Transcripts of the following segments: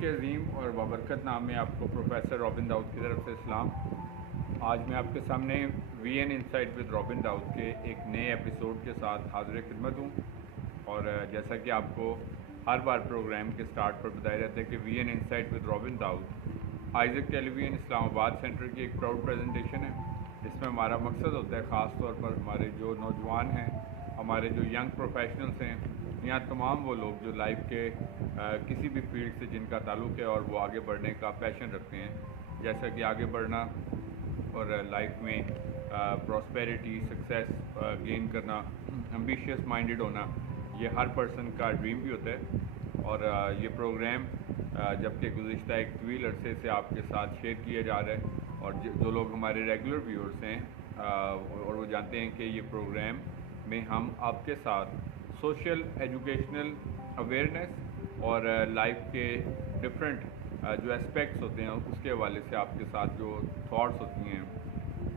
کے عظیم اور بابرکت نام میں آپ کو پروفیسر رابن داؤد کی طرف سے سلام۔ آج میں آپ کے سامنے وی این انسائٹ ود رابن داؤد کے ایک نئے ایپیسوڈ کے ساتھ حاضر خدمت ہوں، اور جیسا کہ آپ کو ہر بار پروگرام کے سٹارٹ پر بتایا جاتا ہے کہ V N insight with Robin Daud Isaac television Islamabad centre کی ایک پراؤڈ پریزنٹیشن ہے۔ اس میں ہمارا مقصد ہوتا ہے خاص طور پر ہمارے جو نوجوان ہیں، ہمارے جو ینگ پروفیشنلز ہیں، یہاں تمام وہ لوگ جو لائف کے کسی بھی فیلڈ سے جن کا تعلق ہے اور وہ آگے بڑھنے کا پیشن رکھتے ہیں، جیسا کہ آگے بڑھنا اور لائف میں پراسپیرٹی سکسیس گین کرنا، ایمبیشیس مائنڈڈ ہونا، یہ ہر پرسن کا ڈریم بھی ہوتا ہے۔ اور یہ پروگرام جبکہ گزشتہ ایک طویل عرصے سے آپ کے ساتھ شیئر کیا جا رہا ہے، اور جو لوگ ہمارے ریگولر ویورز ہیں اور وہ جانتے ہیں کہ یہ پروگرام میں ہم آپ کے ساتھ سوشل ایجوکیشنل اویئرنیس اور لائف کے ڈفرینٹ جو اسپیکٹس ہوتے ہیں اس کے حوالے سے آپ کے ساتھ جو تھاٹس ہوتی ہیں،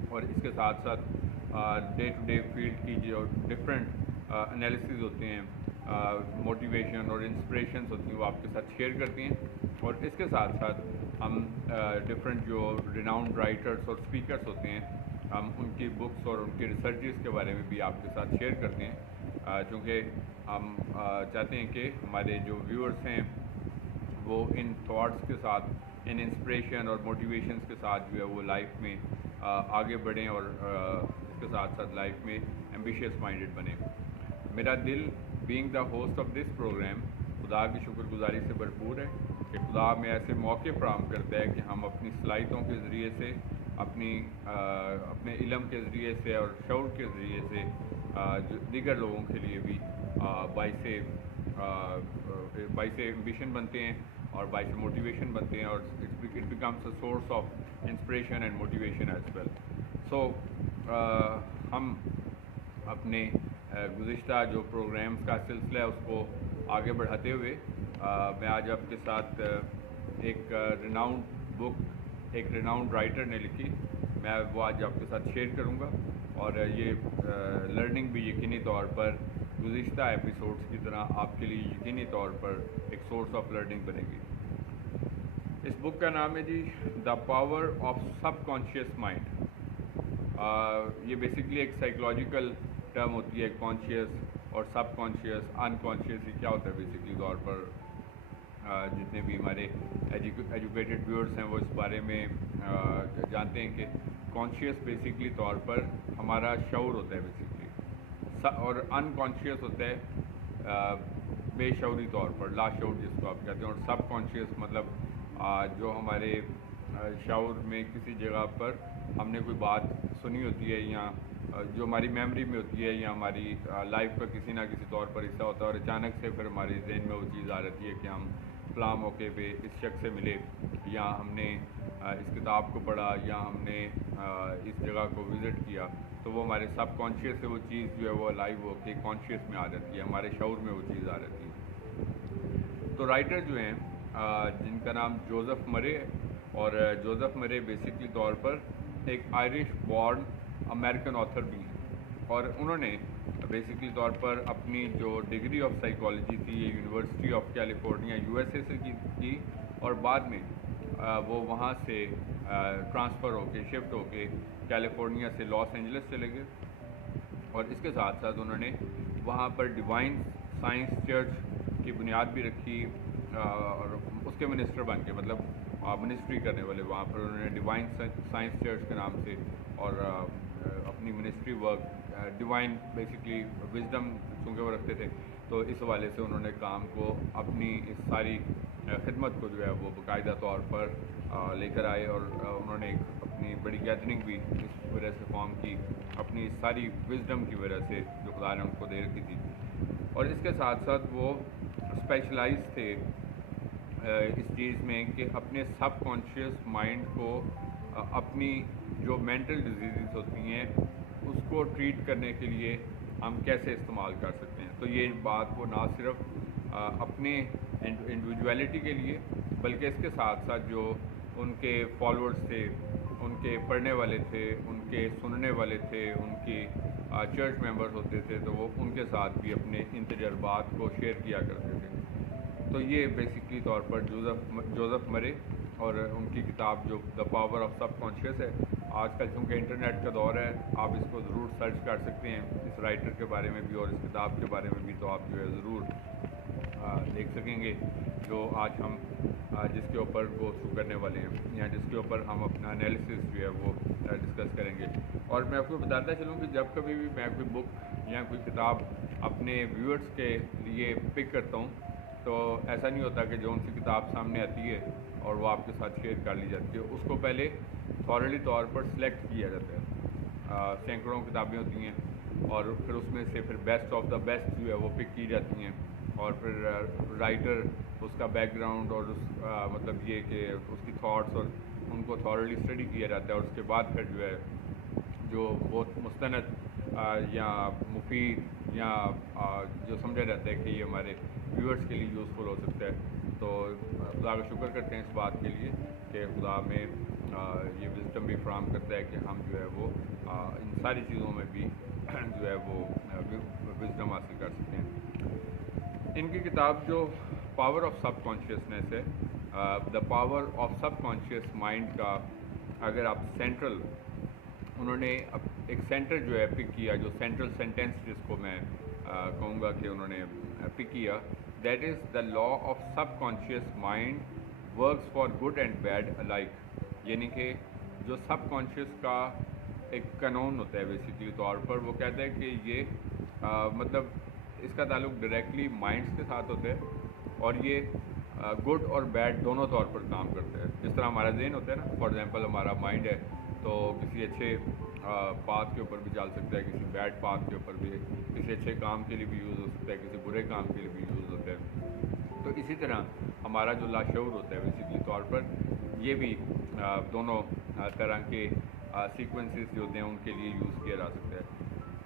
اور اس کے ساتھ ساتھ ڈے ٹو ڈے فیلڈ کی جو ڈفرینٹ انالیسز ہوتے ہیں، موٹیویشن اور انسپریشنس ہوتی ہیں، وہ آپ کے ساتھ شیئر کرتی ہیں۔ اور اس کے ساتھ ساتھ ہم ڈفرینٹ جو ریناؤنڈ رائٹرس اور اسپیکرس ہوتے ہیں، ہم ان کی بکس اور ان کی ریسرچز کے بارے میں بھی آپ کے ساتھ شیئر کرتے ہیں، چونکہ ہم چاہتے ہیں کہ ہمارے جو ویورز ہیں وہ ان تھاٹس کے ساتھ، ان انسپریشن اور موٹیویشنس کے ساتھ جو ہے وہ لائف میں آگے بڑھیں، اور اس کے ساتھ ساتھ لائف میں ایمبیشیس مائنڈڈ بنیں۔ میرا دل being the host of this program خدا کی شکر گزاری سے بھرپور ہے کہ خدا ہمیں ایسے موقع فراہم کرتا ہے کہ ہم اپنی صلاحیتوں کے ذریعے سے، اپنے علم کے ذریعے سے اور شعور کے ذریعے سے دیگر لوگوں کے لیے بھی باعث ایمبیشن بنتے ہیں اور باعث موٹیویشن بنتے ہیں، اور it becomes a source of inspiration and motivation as well. So ہم اپنے گزشتہ جو پروگرامز کا سلسلہ ہے اس کو آگے بڑھاتے ہوئے میں آج آپ کے ساتھ ایک ریناؤنڈ بک ایک ریناؤنڈ رائٹر نے لکھی، میں وہ آج آپ کے ساتھ شیئر کروں گا، اور یہ لرننگ بھی یقینی طور پر گزشتہ ایپیسوڈز کی طرح آپ کے لیے یقینی طور پر ایک سورس آف لرننگ بنے گی۔ اس بک کا نام ہے جی the power of subconscious mind. یہ بیسکلی ایک سائیکولوجیکل ٹرم ہوتی ہے، کانشیس اور سب کانشیس، ان کانشیس، یہ کیا ہوتا ہے بیسکلی طور پر جتنے بھی ہمارے ایجوکیٹڈ ویورز ہیں وہ اس بارے میں جانتے ہیں کہ کانشیس بیسکلی طور پر ہمارا شعور ہوتا ہے بیسکلی، اور ان کانشیس ہوتا ہے بے شعوری طور پر، لا شعور جس کو آپ کہتے ہیں، اور سب کانشیس مطلب جو ہمارے شعور میں کسی جگہ پر ہم نے کوئی بات سنی ہوتی ہے، یا جو ہماری میموری میں ہوتی ہے، یا ہماری لائف کا کسی نہ کسی طور پر حصہ ہوتا ہے، اور اچانک سے پھر ہمارے ذہن میں وہ چیز آ جاتی ہے کہ ہم فلاں موقع پہ اس شخص سے ملے، یا ہم نے اس کتاب کو پڑھا، یا ہم نے اس جگہ کو وزٹ کیا، تو وہ ہمارے سب کانشیس سے وہ چیز جو ہے وہ لائیو ہو کے کانشیس میں آ جاتی ہے، ہمارے شعور میں وہ چیز آ جاتی ہے۔ تو رائٹر جو ہیں جن کا نام جوزف مرے ہے، اور جوزف مرے بیسکلی طور پر ایک آئرش بورن امریکن آتھر بھی ہیں، اور انہوں نے بیسکلی طور پر اپنی جو ڈگری آف سائیکالوجی تھی یہ یونیورسٹی آف کیلیفورنیا USA سے کی، اور بعد میں وہ وہاں سے ٹرانسفر ہو کے شفٹ ہو کے کیلیفورنیا سے لاس اینجلس چلے گئے، اور اس کے ساتھ ساتھ انہوں نے وہاں پر ڈیوائن سائنس چرچ کی بنیاد بھی رکھی، اور اس کے منسٹر بن کے، مطلب منسٹری کرنے والے وہاں پر انہوں نے ڈیوائن سائنس چرچ کے نام سے، اور اپنی ministry work divine basically wisdom چونکہ وہ رکھتے تھے، تو اس حوالے سے انہوں نے کام کو، اپنی اس ساری خدمت کو جو ہے وہ باقاعدہ طور پر لے کر آئے، اور انہوں نے اپنی بڑی گیدرنگ بھی اس وجہ سے فارم کی، اپنی ساری وزڈم کی وجہ سے جو خدا نے ان کو دے رکھی تھی، اور اس کے ساتھ ساتھ وہ اسپیشلائز تھے اس چیز میں کہ اپنے سب کانشیس مائنڈ کو اپنی جو مینٹل ڈیزیزز ہوتی ہیں اس کو ٹریٹ کرنے کے لیے ہم کیسے استعمال کر سکتے ہیں۔ تو یہ بات وہ نہ صرف اپنے انڈیویجویلٹی کے لیے، بلکہ اس کے ساتھ ساتھ جو ان کے فالوورز تھے، ان کے پڑھنے والے تھے، ان کے سننے والے تھے، ان کے چرچ ممبرز ہوتے تھے، تو وہ ان کے ساتھ بھی اپنے ان تجربات کو شیئر کیا کرتے تھے۔ تو یہ بیسکلی طور پر جوزف مرے اور ان کی کتاب جو دا پاور آف سب کانشیس ہے. آج کل چونکہ انٹرنیٹ کا دور ہے, آپ اس کو ضرور سرچ کر سکتے ہیں اس رائٹر کے بارے میں بھی اور اس کتاب کے بارے میں بھی, تو آپ جو ہے ضرور دیکھ سکیں گے جو آج ہم جس کے اوپر گو تھرو کرنے والے ہیں, یا جس کے اوپر ہم اپنا انالیسس جو ہے وہ ڈسکس کریں گے. اور میں آپ کو بتاتا چلوں کہ جب کبھی بھی میں کوئی بک یا کوئی کتاب اپنے ویورز کے لیے پک کرتا ہوں, تو ایسا نہیں ہوتا کہ جو ان کی کتاب سامنے آتی ہے اور وہ آپ کے ساتھ شیئر کر لی جاتی ہے. اس کو پہلے تھورلی طور پر سلیکٹ کیا جاتا ہے. سینکڑوں کتابیں ہوتی ہیں اور پھر اس میں سے پھر بیسٹ آف دا بیسٹ جو ہے وہ پک کی جاتی ہیں, اور پھر رائٹر اس کا بیک گراؤنڈ اور مطلب یہ کہ اس کی تھاٹس اور ان کو تھورلی اسٹڈی کیا جاتا ہے, اور اس کے بعد پھر جو ہے جو بہت مستند یا مفید یا جو سمجھا جاتا ہے کہ یہ ہمارے ویورز کے لیے یوزفل ہو سکتا ہے. تو خدا کا شکر کرتے ہیں اس بات کے لیے کہ خدا میں یہ وزڈم بھی فراہم کرتا ہے کہ ہم جو ہے وہ ان ساری چیزوں میں بھی جو ہے وہ وزڈم حاصل کر سکتے ہیں. ان کی کتاب جو پاور آف سب کانشیسنیس ہے, دا power of subconscious mind کا اگر آپ سینٹرل, انہوں نے ایک سینٹر جو ہے پک کیا, جو سینٹرل سینٹینس جس کو میں کہوں گا کہ انہوں نے پک کیا, that is the law of subconscious mind works for good and bad alike. یعنی کہ جو سب کانشیس کا ایک قانون ہوتا ہے بیسیکلی طور پر, وہ کہتا ہے کہ یہ مطلب اس کا تعلق ڈائریکٹلی مائنڈس کے ساتھ ہوتا ہے, اور یہ گڈ اور بیڈ دونوں طور پر کام کرتا ہے. جس طرح ہمارا ذہن ہوتا ہے نا, فار ایگزامپل ہمارا مائنڈ ہے تو کسی اچھے پاتھ کے اوپر بھی چل سکتا ہے, کسی بیڈ پاتھ کے اوپر بھی, کسی اچھے کام کے لیے بھی یوز ہو سکتا ہے, کسی برے کام کے لیے بھی یوز ہوتا ہے. تو اسی طرح ہمارا جو لاشعور ہوتا ہے بیسیکلی طور پر, یہ بھی دونوں طرح کے سیکوینسز جو ہوتے ہیں ان کے لیے یوز کیا جا سکتا ہے.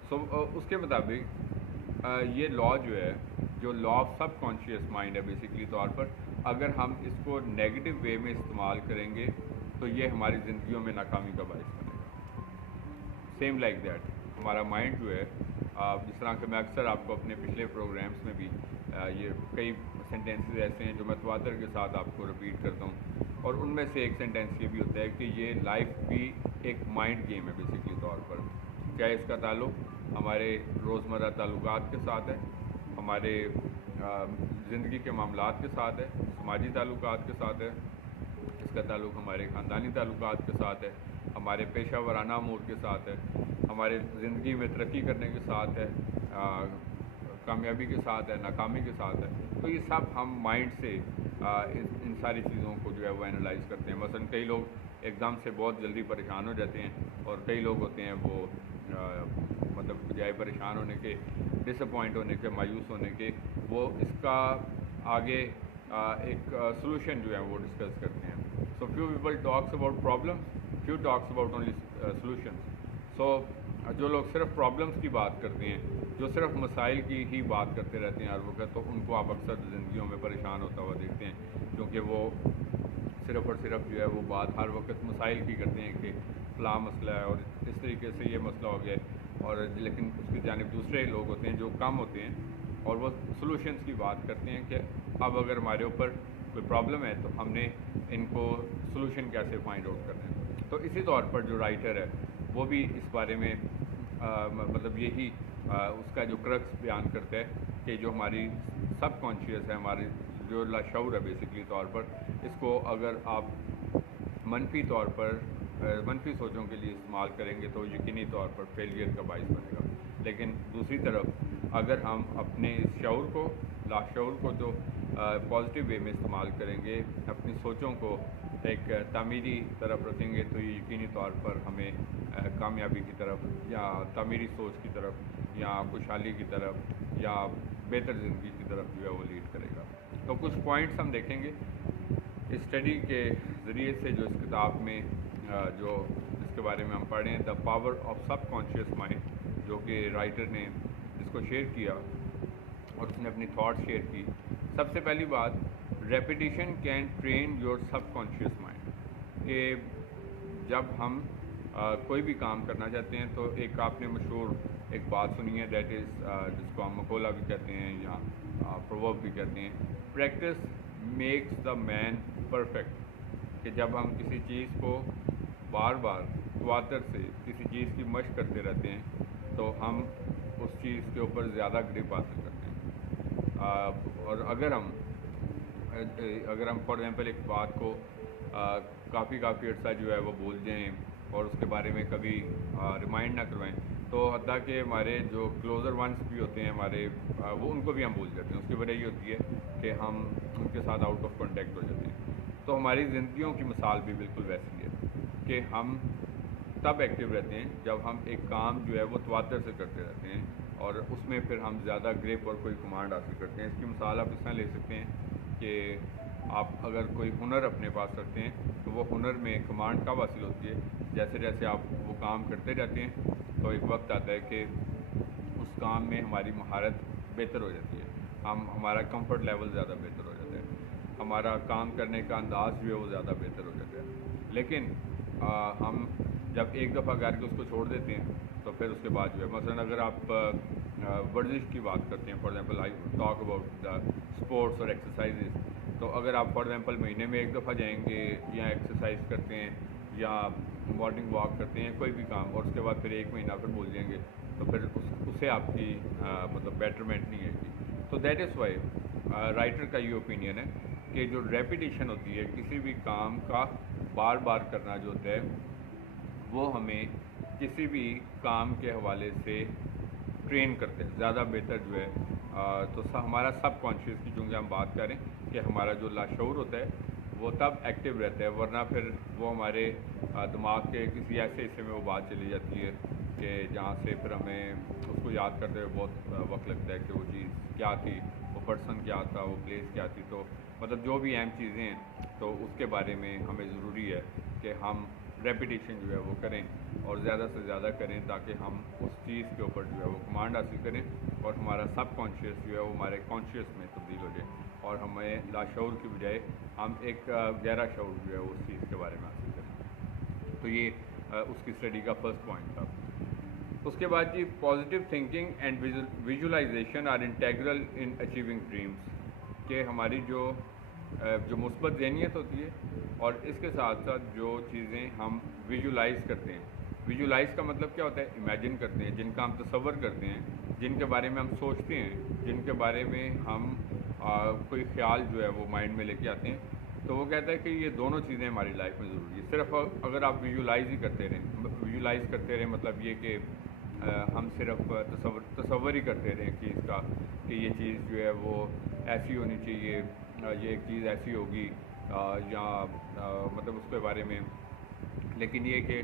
سو اس کے مطابق یہ لا جو ہے, جو law of subconscious mind ہے بیسیکلی طور پر, اگر ہم اس کو نیگیٹو وے میں استعمال کریں گے تو یہ ہماری زندگیوں میں ناکامی کا باعث بنے گا. سیم لائک دیٹ ہمارا مائنڈ جو ہے, جس طرح کہ میں اکثر آپ کو اپنے پچھلے پروگرامس میں بھی یہ کئی سینٹینسز ایسے ہیں جو میں تواتر کے ساتھ آپ کو رپیٹ کرتا ہوں, اور ان میں سے ایک سینٹینس یہ بھی ہوتا ہے کہ یہ لائف بھی ایک مائنڈ گیم ہے بیسیکلی طور پر. کیا اس کا تعلق ہمارے روزمرہ تعلقات کے ساتھ ہے, ہمارے زندگی کے معاملات کے ساتھ ہے, سماجی تعلقات کے ساتھ ہے, اس کا تعلق ہمارے خاندانی تعلقات کے ساتھ ہے, ہمارے پیشہ ورانہ امور کے ساتھ ہے, ہمارے زندگی میں ترقی کرنے کے ساتھ ہے, کامیابی کے ساتھ ہے, ناکامی کے ساتھ ہے. تو یہ سب ہم مائنڈ سے ان ساری چیزوں کو جو ہے وہ انالائز کرتے ہیں. مثلا کئی لوگ ایک دم سے بہت جلدی پریشان ہو جاتے ہیں, اور کئی لوگ ہوتے ہیں وہ مطلب بجائے پریشان ہونے کے, ڈس اپوائنٹ ہونے کے, مایوس ہونے کے, وہ اس کا آگے ایک سلوشن جو ہے وہ ڈسکس کرتے ہیں. So few people talks about problems, few talks about only solutions. So جو لوگ صرف پرابلمس کی بات کرتے ہیں, جو صرف مسائل کی ہی بات کرتے رہتے ہیں ہر وقت, تو ان کو آپ اکثر زندگیوں میں پریشان ہوتا ہوا دیکھتے ہیں, کیونکہ وہ صرف اور صرف جو ہے وہ بات ہر وقت مسائل کی کرتے ہیں کہ فلاں مسئلہ ہے اور اس طریقے سے یہ مسئلہ ہو گیا ہے, اور لیکن اس کی جانب دوسرے لوگ ہوتے ہیں جو کم ہوتے ہیں اور وہ سلوشنس کی بات کرتے ہیں کہ اب اگر ہمارے اوپر کوئی پرابلم ہے تو ہم نے ان کو سلوشن کیسے فائنڈ آؤٹ کرنا ہے. تو اسی طور پر جو رائٹر ہے وہ بھی اس بارے میں مطلب یہی اس کا جو کرکس بیان کرتا ہے کہ جو ہماری سب کانشیس ہے, ہماری جو لاشعور ہے بیسکلی طور پر, اس کو اگر آپ منفی طور پر منفی سوچوں کے لیے استعمال کریں گے تو یقینی طور پر فیلئر کا باعث بنے گا. لیکن دوسری طرف اگر ہم اپنے اس شعور کو, لاشعور کو جو پازیٹیو وے میں استعمال کریں گے, اپنی سوچوں کو ایک تعمیری طرف رکھیں گے, تو یہ یقینی طور پر ہمیں کامیابی کی طرف یا تعمیری سوچ کی طرف یا خوشحالی کی طرف یا بہتر زندگی کی طرف جو ہے وہ لیڈ کرے گا. تو کچھ پوائنٹس ہم دیکھیں گے اس اسٹڈی کے ذریعے سے جو اس کتاب میں جو اس کے بارے میں ہم پڑھ رہے ہیں, دا power of subconscious mind, جو کہ رائٹر نے اس کو شیئر کیا اور اس نے اپنی تھاٹ شیئر کی. سب سے پہلی بات, repetition can train your sub conscious mind, کہ جب ہم کوئی بھی کام کرنا چاہتے ہیں تو ایک آپ نے مشہور ایک بات سنی ہے دیٹ از جس کو ہم مقولہ بھی کہتے ہیں یا پروورب بھی کہتے ہیں، practice makes the man perfect, کہ جب ہم کسی چیز کو بار بار تواتر سے کسی چیز کی مشق کرتے رہتے ہیں تو ہم اس چیز کے اوپر زیادہ گرپ حاصل کرتے ہیں۔ اور اگر ہم فار ایگزامپل ایک بات کو کافی عرصہ جو ہے وہ بھول جائیں اور اس کے بارے میں کبھی ریمائنڈ نہ کروائیں، تو حتیٰ کہ ہمارے جو کلوزر ونس بھی ہوتے ہیں ہمارے، وہ ان کو بھی ہم بھول جاتے ہیں۔ اس کی وجہ یہ ہوتی ہے کہ ہم ان کے ساتھ آؤٹ آف کانٹیکٹ ہو جاتے ہیں۔ تو ہماری زندگیوں کی مثال بھی بالکل ویسی ہے کہ ہم تب ایکٹیو رہتے ہیں جب ہم ایک کام جو ہے وہ تواتر سے کرتے رہتے ہیں اور اس میں پھر ہم زیادہ گریپ اور کوئی کمانڈ حاصل کرتے ہیں۔ اس کی مثال آپ اس طرح لے سکتے ہیں کہ آپ اگر کوئی ہنر اپنے پاس رکھتے ہیں تو وہ ہنر میں کمانڈ کب حاصل ہوتی ہے؟ جیسے جیسے آپ وہ کام کرتے جاتے ہیں تو ایک وقت آتا ہے کہ اس کام میں ہماری مہارت بہتر ہو جاتی ہے، ہمارا کمفرٹ لیول زیادہ بہتر ہو جاتا ہے، ہمارا کام کرنے کا انداز جو ہے وہ زیادہ بہتر ہو جاتا ہے۔ لیکن ہم جب ایک دفعہ کر کے اس کو چھوڑ دیتے ہیں تو پھر اس کے بعد جو ہے مثلاً اگر آپ ورزش کی بات کرتے ہیں، for example I talk about the sports اور ایکسرسائزز، تو اگر آپ فار ایگزامپل مہینے میں ایک دفعہ جائیں گے یا ایکسرسائز کرتے ہیں یا مارننگ واک کرتے ہیں کوئی بھی کام، اور اس کے بعد پھر ایک مہینہ پھر بھول جائیں گے تو پھر اسے آپ کی مطلب بیٹرمنٹ نہیں ہے گی۔ تو دیٹ از وائی رائٹر کا یہ اوپینین ہے کہ جو ریپیٹیشن ہوتی ہے کسی بھی کام کا بار بار کرنا جو ہوتا ہے وہ ہمیں کسی بھی کام کے حوالے سے ٹرین کرتے ہیں زیادہ بہتر جو ہے۔ تو ہمارا سب کانشیس کی چونکہ ہم بات کریں کہ ہمارا جو لاشعور ہوتا ہے وہ تب ایکٹیو رہتا ہے، ورنہ پھر وہ ہمارے دماغ کے کسی ایسے حصے میں وہ بات چلی جاتی ہے کہ جہاں سے پھر ہمیں اس کو یاد کرتے ہوئے بہت وقت لگتا ہے کہ وہ چیز کیا تھی، وہ پرسن کیا تھا، وہ پلیس کیا تھی۔ تو مطلب جو بھی اہم چیزیں ہیں تو اس کے بارے میں ہمیں ضروری ہے کہ ہم ریپیٹیشن جو ہے وہ کریں اور زیادہ سے زیادہ کریں تاکہ ہم اس چیز کے اوپر جو ہے وہ کمانڈ حاصل کریں اور ہمارا سب کانشیس جو ہے وہ ہمارے کانشیس میں تبدیل ہو جائے اور ہمیں لاشعور کی بجائے ہم ایک گہرا شعور جو ہے اس چیز کے بارے میں حاصل کریں۔ تو یہ اس کی اسٹڈی کا فرسٹ پوائنٹ تھا۔ اس کے بعد جی positive thinking and visualisation are integral in achieving dreams, کہ ہماری جو مثبت ذہنیت ہوتی ہے اور اس کے ساتھ ساتھ جو چیزیں ہم ویژولائز کرتے ہیں، ویژولائز کا مطلب کیا ہوتا ہے؟ امیجن کرتے ہیں، جن کا ہم تصور کرتے ہیں، جن کے بارے میں ہم سوچتے ہیں، جن کے بارے میں ہم کوئی خیال جو ہے وہ مائنڈ میں لے کے آتے ہیں، تو وہ کہتا ہے کہ یہ دونوں چیزیں ہماری لائف میں ضروری ہے۔ صرف اگر آپ ویژولائز ہی کرتے رہیں مطلب یہ کہ ہم صرف تصور ہی کرتے رہیں چیز کا کہ یہ چیز جو ہے وہ ایسی ہونی چاہیے، یہ ایک چیز ایسی ہوگی یا مطلب اس کے بارے میں، لیکن یہ کہ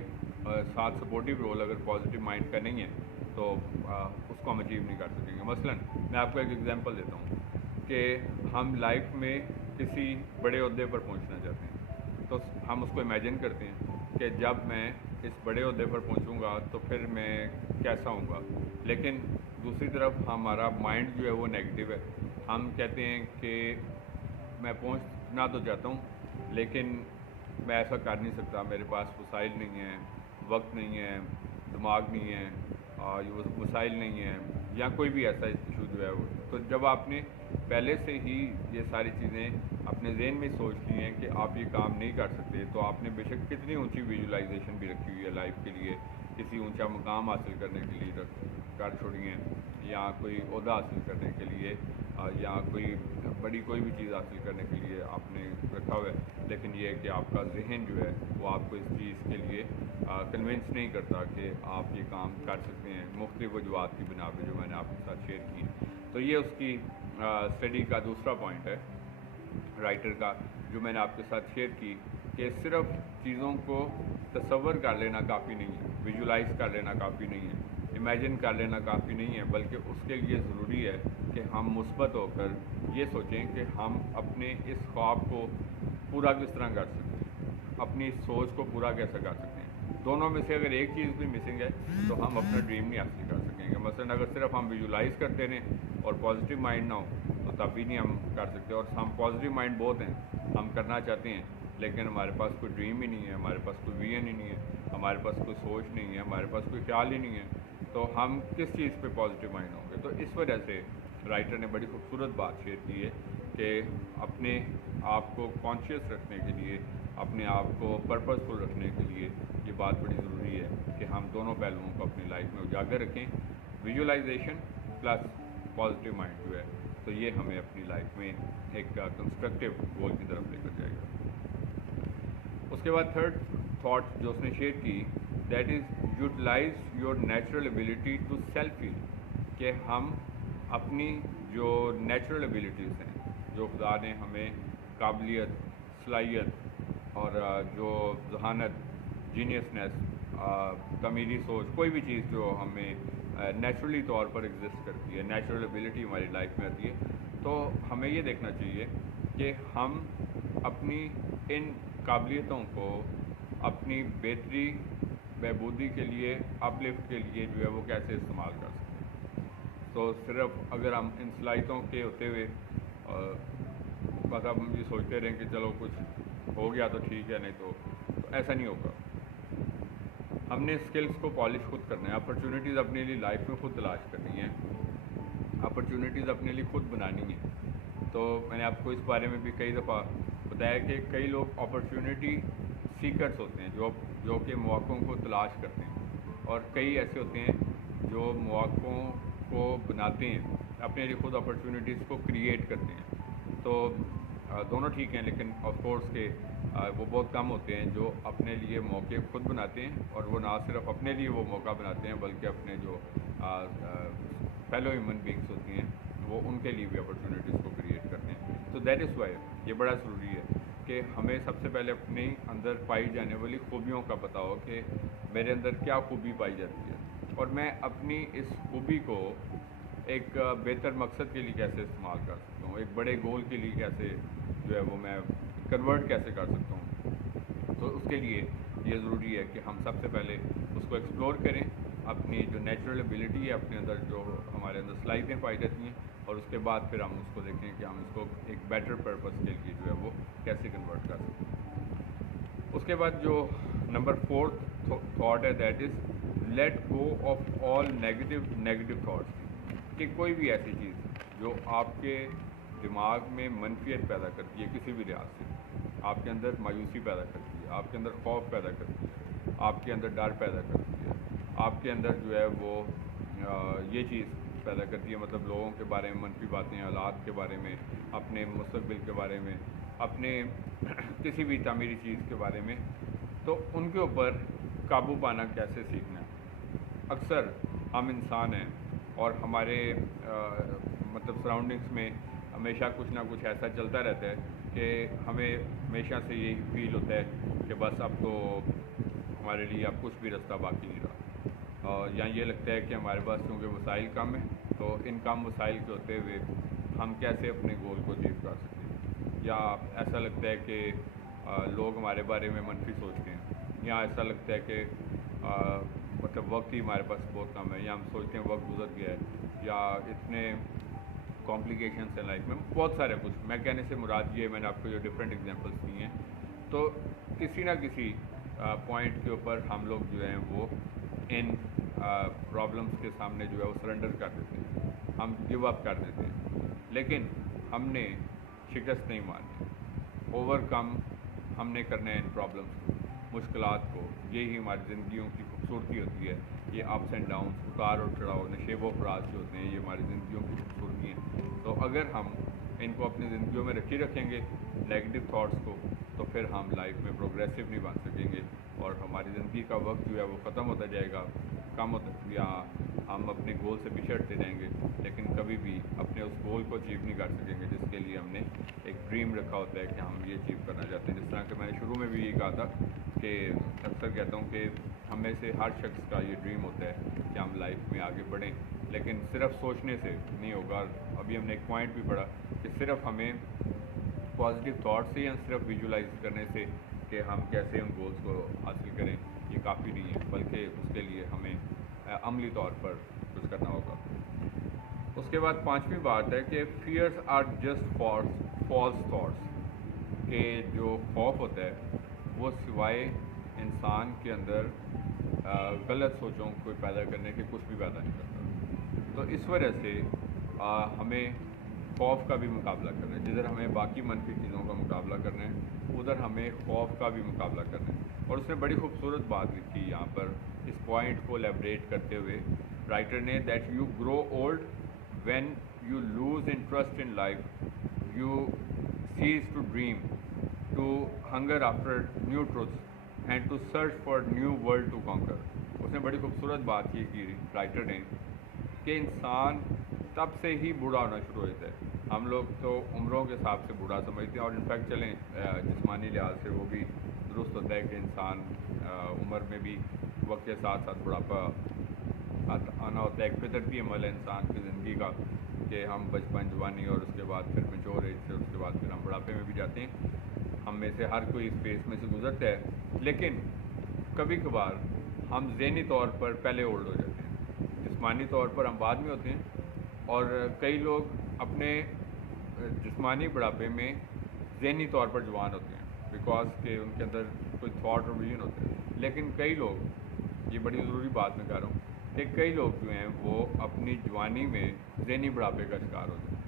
ساتھ سپورٹیو رول اگر پازیٹیو مائنڈ کا نہیں ہے تو اس کو ہم اچیو نہیں کر سکیں گے۔ مثلاً میں آپ کو ایک ایگزامپل دیتا ہوں کہ ہم لائف میں کسی بڑے عہدے پر پہنچنا چاہتے ہیں تو ہم اس کو امیجن کرتے ہیں کہ جب میں اس بڑے عہدے پر پہنچوں گا تو پھر میں کیسا ہوں گا، لیکن دوسری طرف ہمارا مائنڈ جو ہے وہ نیگیٹو ہے۔ ہم کہتے ہیں کہ میں پہنچنا تو چاہتا ہوں لیکن میں ایسا کر نہیں سکتا، میرے پاس وسائل نہیں ہیں، وقت نہیں ہے، دماغ نہیں ہے، وسائل نہیں ہیں یا کوئی بھی ایسا ایشو جو ہے وہ۔ تو جب آپ نے پہلے سے ہی یہ ساری چیزیں اپنے ذہن میں سوچ لی ہیں کہ آپ یہ کام نہیں کر سکتے، تو آپ نے بے شک کتنی اونچی ویژولائزیشن بھی رکھی ہوئی ہے لائف کے لیے، کسی اونچا مقام حاصل کرنے کے لیے کر چھوڑی ہیں یا کوئی عہدہ حاصل کرنے کے لیے یا کوئی بڑی کوئی بھی چیز حاصل کرنے کے لیے آپ نے رکھا ہوا ہے، لیکن یہ ہے کہ آپ کا ذہن جو ہے وہ آپ کو اس چیز کے لیے کنونس نہیں کرتا کہ آپ یہ کام کر سکتے ہیں مختلف وجوہات کی بنا پہ جو میں نے آپ کے ساتھ شیئر کی ہیں۔ تو یہ اس کی اسٹڈی کا دوسرا پوائنٹ ہے رائٹر کا جو میں نے آپ کے ساتھ شیئر کی، کہ صرف چیزوں کو تصور کر لینا کافی نہیں ہے، ویژولائز کر لینا کافی نہیں ہے، امیجن کر لینا کافی نہیں ہے، بلکہ اس کے لیے ضروری ہے کہ ہم مثبت ہو کر یہ سوچیں کہ ہم اپنے اس خواب کو پورا کس طرح کر سکتے ہیں، اپنی سوچ کو پورا کیسے کر سکتے ہیں۔ دونوں میں سے اگر ایک چیز بھی مسنگ ہے تو ہم اپنا ڈریم نہیں حاصل کر سکیں گے۔ مثلاً اگر صرف ہم ویژولائز کرتے رہیں اور پازیٹیو مائنڈ نہ ہو تو تب بھی نہیں ہم کر سکتے، اور ہم پازیٹیو مائنڈ بہت ہیں، ہم کرنا چاہتے ہیں لیکن ہمارے پاس کوئی ڈریم ہی نہیں ہے، ہمارے پاس کوئی ویژن ہی نہیں ہے، ہمارے پاس کوئی سوچ نہیں ہے، ہمارے پاس کوئی خیال ہی نہیں ہے، تو ہم کس چیز پہ پازیٹیو مائنڈ ہوں گے. تو اس وجہ سے رائٹر نے بڑی خوبصورت بات شیئر کی ہے کہ اپنے آپ کو کانشیس رکھنے کے لیے, اپنے آپ کو پرپزفل رکھنے کے لیے یہ بات بڑی ضروری ہے کہ ہم دونوں پہلوؤں کو اپنی لائف میں اجاگر رکھیں, ویژولائزیشن پلس پازیٹیو مائنڈ جو ہے, تو یہ ہمیں اپنی لائف میں ایک کنسٹرکٹیو گول کی طرف لے کر جائے گا. اس کے بعد تھرڈ تھاٹ جو اس نے شیئر کی, that is utilize your natural ability to self heal, کہ ہم اپنی جو نیچرل ایبلٹیز ہیں, جو خدا نے ہمیں قابلیت, صلاحیت اور جو ذہانت, جینیسنس, تعمیری سوچ, کوئی بھی چیز جو ہمیں نیچرلی طور پر ایگزسٹ کرتی ہے, نیچرل ایبلٹی ہماری لائف میں آتی ہے, تو ہمیں یہ دیکھنا چاہیے کہ ہم اپنی ان قابلیتوں کو اپنی بہتری, بہبودی کے لیے, اپ لفٹ کے لیے جو ہے وہ کیسے استعمال کر سکتے ہیں. تو صرف اگر ہم ان صلاحیتوں کے ہوتے ہوئے بس اب ہم یہ سوچتے رہیں کہ چلو کچھ ہو گیا تو ٹھیک ہے, نہیں تو ایسا نہیں ہوگا. ہم نے اسکلس کو پالش خود کرنا ہے, اپرچونیٹیز اپنے لیے لائف میں خود تلاش کرنی ہے, اپرچونیٹیز اپنے لیے خود بنانی ہیں. تو میں نے آپ کو اس بارے میں بھی کئی دفعہ بتایا کہ کئی لوگ اپرچونیٹی سیکرز ہوتے ہیں جو کہ مواقعوں کو تلاش کرتے ہیں, اور کئی ایسے ہوتے ہیں جو مواقعوں کو بناتے ہیں, اپنے لیے خود اپرچونیٹیز کو کریٹ کرتے ہیں. تو دونوں ٹھیک ہیں, لیکن آف کورس کہ وہ بہت کم ہوتے ہیں جو اپنے لیے موقع خود بناتے ہیں, اور وہ نہ صرف اپنے لیے وہ موقع بناتے ہیں بلکہ اپنے جو فیلو ہیومن بینگس ہوتی ہیں وہ ان کے لیے بھی اپرچونیٹیز کو کریٹ کرتے ہیں. تو دیٹ از وائی یہ بڑا ضروری ہے کہ ہمیں سب سے پہلے اپنے اندر پائی جانے والی خوبیوں کا پتہ ہو کہ میرے اندر کیا خوبی پائی جاتی ہے, اور میں اپنی اس خوبی کو ایک بہتر مقصد کے لیے کیسے استعمال کر سکتا ہوں, ایک بڑے گول کے لیے کیسے جو ہے وہ میں کنورٹ کیسے کر سکتا ہوں. تو اس کے لیے یہ ضروری ہے کہ ہم سب سے پہلے اس کو ایکسپلور کریں, اپنی جو نیچرل ایبلٹی ہے اپنے اندر, جو ہمارے اندر صلاحیتیں پائی جاتی ہیں, اور اس کے بعد پھر ہم اس کو دیکھیں کہ ہم اس کو ایک بیٹر پرپز کے لیے جو ہے وہ کیسے کنورٹ کر سکتے ہیں. اس کے بعد جو نمبر 4 تھاٹ ہے, that is let go of all negative thoughts, کہ کوئی بھی ایسی چیز جو آپ کے دماغ میں منفیت پیدا کرتی ہے کسی بھی لحاظ سے, آپ کے اندر مایوسی پیدا کرتی ہے, آپ کے اندر خوف پیدا کرتی ہے, آپ کے اندر ڈر پیدا کرتی ہے, آپ کے اندر جو ہے وہ یہ چیز پیدا کرتی ہے, مطلب لوگوں کے بارے میں منفی باتیں, حالات کے بارے میں, اپنے مستقبل کے بارے میں, اپنے کسی بھی تعمیری چیز کے بارے میں, تو ان کے اوپر قابو پانا کیسے سیکھنا ہے. اکثر ہم انسان ہیں اور ہمارے مطلب سراؤنڈنگس میں ہمیشہ کچھ نہ کچھ ایسا چلتا رہتا ہے کہ ہمیں ہمیشہ سے یہی فیل ہوتا ہے کہ بس اب تو ہمارے لیے اب کچھ بھی رستہ باقی نہیں رہا, یا یہ لگتا ہے کہ ہمارے پاس کیونکہ وسائل کم ہیں, تو ان کم وسائل کے ہوتے ہوئے ہم کیسے اپنے گول کو اچیو کر سکتے ہیں, یا ایسا لگتا ہے کہ لوگ ہمارے بارے میں منفی سوچتے ہیں, یا ایسا لگتا ہے کہ مطلب وقت ہی ہمارے پاس بہت کم ہے, یا ہم سوچتے ہیں وقت گزر گیا ہے, یا اتنے کمپلیکیشنس ہیں لائف میں, بہت سارے کچھ. میں کہنے سے مراد یہ, میں نے آپ کو جو ڈفرینٹ ایگزامپلس دی ہیں, تو کسی نہ کسی پوائنٹ کے اوپر ہم لوگ جو ہیں وہ ان پرابلمس کے سامنے جو ہے وہ سرنڈر کر دیتے ہیں, ہم گیو اپ کر دیتے ہیں. لیکن ہم نے شکست نہیں ماننی, اوور کم ہم نے کرنا ہے ان پرابلمس کو, مشکلات کو. یہی ہماری زندگیوں کی خوبصورتی ہوتی ہے, یہ اپس اینڈ ڈاؤنس, اتار اور چڑھاؤ, نشیب و فراز جو ہوتے ہیں, یہ ہماری زندگیوں کی خوبصورتی ہیں. تو اگر ہم ان کو اپنی زندگیوں میں رکھیں گے نیگیٹو تھاٹس کو, تو پھر ہم لائف میں پروگریسو نہیں بن سکیں گے, اور ہماری زندگی کا وقت جو ہے وہ ختم ہوتا جائے گا, کم ہوتا, یا ہم اپنے گول سے بچھڑتے جائیں گے, لیکن کبھی بھی اپنے اس گول کو اچیو نہیں کر سکیں گے جس کے لیے ہم نے ایک ڈریم رکھا ہوتا ہے کہ ہم یہ اچیو کرنا چاہتے ہیں. جس طرح کہ میں نے شروع میں بھی یہ کہا تھا کہ اکثر کہتا ہوں کہ ہم میں سے ہر شخص کا یہ ڈریم ہوتا ہے کہ ہم لائف میں آگے بڑھیں, لیکن صرف سوچنے سے نہیں ہوگا. ابھی ہم نے ایک پوائنٹ بھی پڑھا کہ صرف ہمیں پازیٹیو تھاٹ سے یا صرف ویژولائز کرنے سے کہ ہم کیسے ان گولز کو حاصل کریں یہ کافی نہیں ہے, بلکہ اس کے لیے ہمیں عملی طور پر کچھ کرنا ہوگا. اس کے بعد 5ویں بات ہے کہ fears are just false thoughts, کہ جو خوف ہوتا ہے وہ سوائے انسان کے اندر غلط سوچوں کو پیدا کرنے کے کچھ بھی پیدا نہیں کرتا. تو اس وجہ سے ہمیں خوف کا بھی مقابلہ کرنا ہے. جدھر ہمیں باقی منفی چیزوں کا مقابلہ کرنا ہے ادھر ہمیں خوف کا بھی مقابلہ کرنا ہے. اور اس نے بڑی خوبصورت بات لکھی یہاں پر اس پوائنٹ کو ایلیبریٹ کرتے ہوئے رائٹر نے, that you grow old when you lose interest in life, you cease to dream, to hunger after new truths and to search for new world to conquer. اس نے بڑی خوبصورت بات یہ کی رائٹر نے کہ انسان تب سے ہی بوڑھا ہونا شروع ہو جاتا ہے. ہم لوگ تو عمروں کے حساب سے بوڑھا سمجھتے ہیں, اور انفیکٹ چلیں جسمانی لحاظ سے وہ بھی درست ہوتا ہے کہ انسان عمر میں بھی وقت کے ساتھ ساتھ بڑھاپا آنا ہوتا ہے. ایک فطرتی عمل ہے انسان کی زندگی کا کہ ہم بچپن, جوانی اور اس کے بعد پھر میچور ایج سے اس کے بعد پھر ہم بڑھاپے میں بھی جاتے ہیں. ہم میں سے ہر کوئی اس فیز میں سے گزرتا ہے, لیکن کبھی کبھار ہم ذہنی طور پر پہلے اولڈ ہو جاتے ہیں, جسمانی طور پر ہم بعد میں ہوتے ہیں. اور کئی لوگ اپنے جسمانی بڑھاپے میں ذہنی طور پر جوان ہوتے ہیں بیکاز کہ ان کے اندر کوئی تھاٹ اور ویژن ہوتے ہیں. لیکن کئی لوگ, یہ بڑی ضروری بات میں کہہ رہا ہوں کہ کئی لوگ جو ہیں وہ اپنی جوانی میں ذہنی بڑھاپے کا شکار ہوتے ہیں.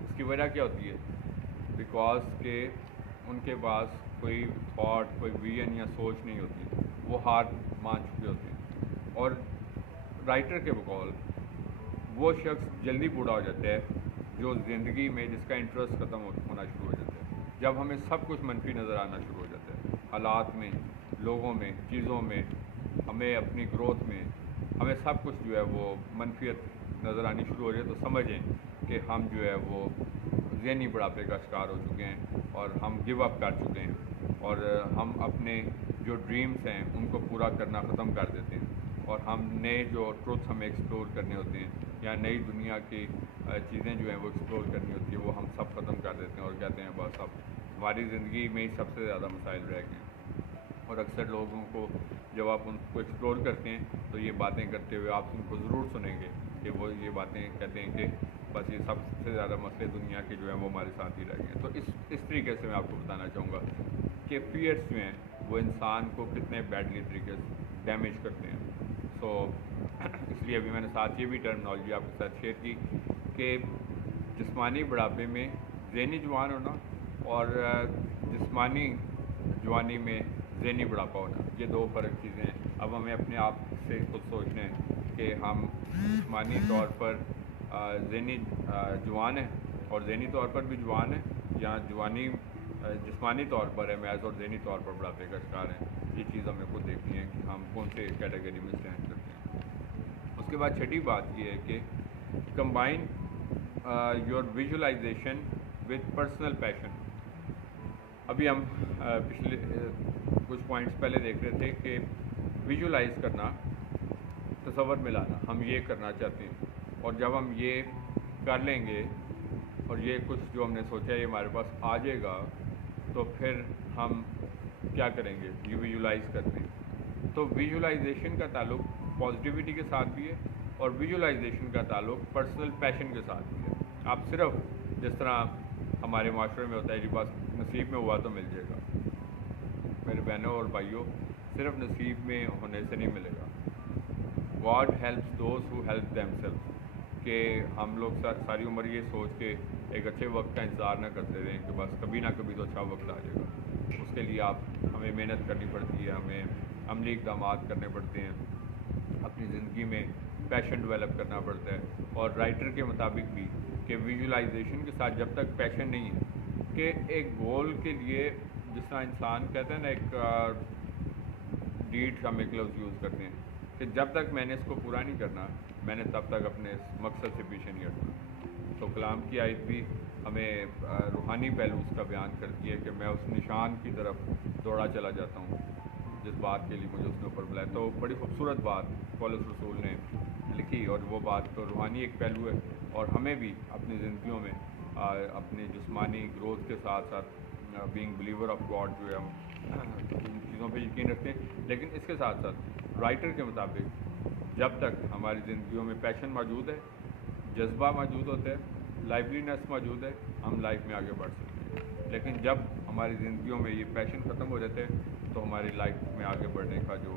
اس کی وجہ کیا ہوتی ہے؟ بیکاز کہ ان کے پاس کوئی تھاٹ, کوئی ویژن یا سوچ نہیں ہوتی, وہ ہار مان چکے ہوتے ہیں. اور رائٹر کے بقول وہ شخص جلدی بوڑھا ہو جاتا ہے جو زندگی میں جس کا انٹرسٹ ختم ہونا شروع ہو جاتا ہے. جب ہمیں سب کچھ منفی نظر آنا شروع ہو جاتا ہے, حالات میں, لوگوں میں, چیزوں میں, ہمیں اپنی گروتھ میں, ہمیں سب کچھ جو ہے وہ منفیت نظر آنی شروع ہو جائے تو سمجھیں کہ ہم جو ہے وہ ذہنی بڑھاپے کا شکار ہو چکے ہیں اور ہم گیو اپ کر چکے ہیں, اور ہم اپنے جو ڈریمز ہیں ان کو پورا کرنا ختم کر دیتے ہیں, اور ہم نئے جو ٹروتھ ہمیں ایکسپلور کرنے ہوتے ہیں یا نئی دنیا کی چیزیں جو ہیں وہ ایکسپلور کرنی ہوتی ہے وہ ہم سب ختم کر دیتے ہیں اور کہتے ہیں بس اب ہماری زندگی میں ہی سب سے زیادہ مسائل رہ گئے ہیں. اور اکثر لوگوں کو جب آپ ان کو ایکسپلور کرتے ہیں تو یہ باتیں کرتے ہوئے آپ ان کو ضرور سنیں گے کہ وہ یہ باتیں کہتے ہیں کہ بس یہ سب سے زیادہ مسئلے دنیا کے جو ہیں وہ ہمارے ساتھ ہی رہ گئے ہیں. تو اس طریقے سے میں آپ کو بتانا چاہوں گا کہ فیئرس جو ہیں وہ انسان کو کتنے بیڈلی طریقے سے ڈیمیج کرتے ہیں. سو اس لیے ابھی میں نے ساتھ یہ بھی ٹرمنالوجی آپ کے ساتھ شیئر کی کہ جسمانی بڑھاپے میں ذہنی جوان ہونا اور جسمانی جوانی میں ذہنی بڑھاپا ہونا, یہ دو فرق چیزیں ہیں. اب ہمیں اپنے آپ سے خود سوچنا ہے کہ ہم جسمانی طور پر ذہنی جوان ہیں اور ذہنی طور پر بھی جوان ہیں, یا جوانی جسمانی طور پر ہے محض اور ذہنی طور پر بڑھاپے کا شکار ہیں. یہ چیز ہمیں خود دیکھنی ہے کہ ہم کون سے کیٹیگری میں اسٹینڈ کرتے ہیں. اس کے بعد چھٹی بات یہ ہے کہ combine your visualisation with personal passion. ابھی ہم پچھلے کچھ پوائنٹس پہلے دیکھ رہے تھے کہ ویژولائز کرنا, تصور میں لانا, ہم یہ کرنا چاہتے ہیں, اور جب ہم یہ کر لیں گے اور یہ کچھ جو ہم نے سوچا یہ ہمارے پاس آ جائے گا تو پھر ہم کیا کریں گے, یہ ویژولائز کرتے ہیں. تو ویژولائزیشن کا تعلق پازیٹیوٹی کے ساتھ بھی ہے اور ویژولائزیشن کا تعلق پرسنل پیشن کے ساتھ بھی ہے. آپ صرف جس طرح ہمارے معاشرے میں ہوتا ہے جی بس نصیب میں ہوا تو مل جائے گا, میرے بہنوں اور بھائیوں, صرف نصیب میں ہونے سے نہیں ملے گا. God helps those who help themselves, کہ ہم لوگ ساری عمر یہ سوچ کے ایک اچھے وقت کا انتظار نہ کرتے رہیں کہ بس کبھی نہ کبھی تو اچھا وقت آ جائے گا. اس کے لیے ہمیں محنت کرنی پڑتی ہے, ہمیں عملی اقدامات کرنے پڑتے ہیں, اپنی زندگی میں پیشن ڈیولپ کرنا پڑتا ہے. اور رائٹر کے مطابق بھی کہ ویژولائزیشن کے ساتھ جب تک پیشن نہیں ہے, کہ ایک گول کے لیے جس طرح انسان کہتے ہیں نا ایک ڈیٹ, ہم ایک لفظ یوز کرتے ہیں کہ جب تک میں نے اس کو پورا نہیں کرنا میں نے تب تک اپنے مقصد سے پیچھے نہیں ہٹنا. تو کلام کی آیت بھی ہمیں روحانی پہلو اس کا بیان کرتی ہے کہ میں اس نشان کی طرف دوڑا چلا جاتا ہوں جس بات کے لیے مجھے اس نے اوپر بلایا. تو بڑی خوبصورت بات پولس رسول نے لکھی, اور وہ بات تو روحانی ایک پہلو ہے, اور ہمیں بھی اپنی زندگیوں میں اپنی جسمانی گروتھ کے ساتھ ساتھ بینگ بلیور آف گاڈ جو ہے ہم ان چیزوں پہ یقین رکھتے ہیں. لیکن اس کے ساتھ ساتھ رائٹر کے مطابق جب تک ہماری زندگیوں میں پیشن موجود ہے, جذبہ موجود ہوتا ہے, لائیولینس موجود ہے, ہم لائف میں آگے بڑھ سکتے ہیں. لیکن جب ہماری زندگیوں میں یہ پیشن ختم ہو جاتے ہیں تو ہماری لائف میں آگے بڑھنے کا جو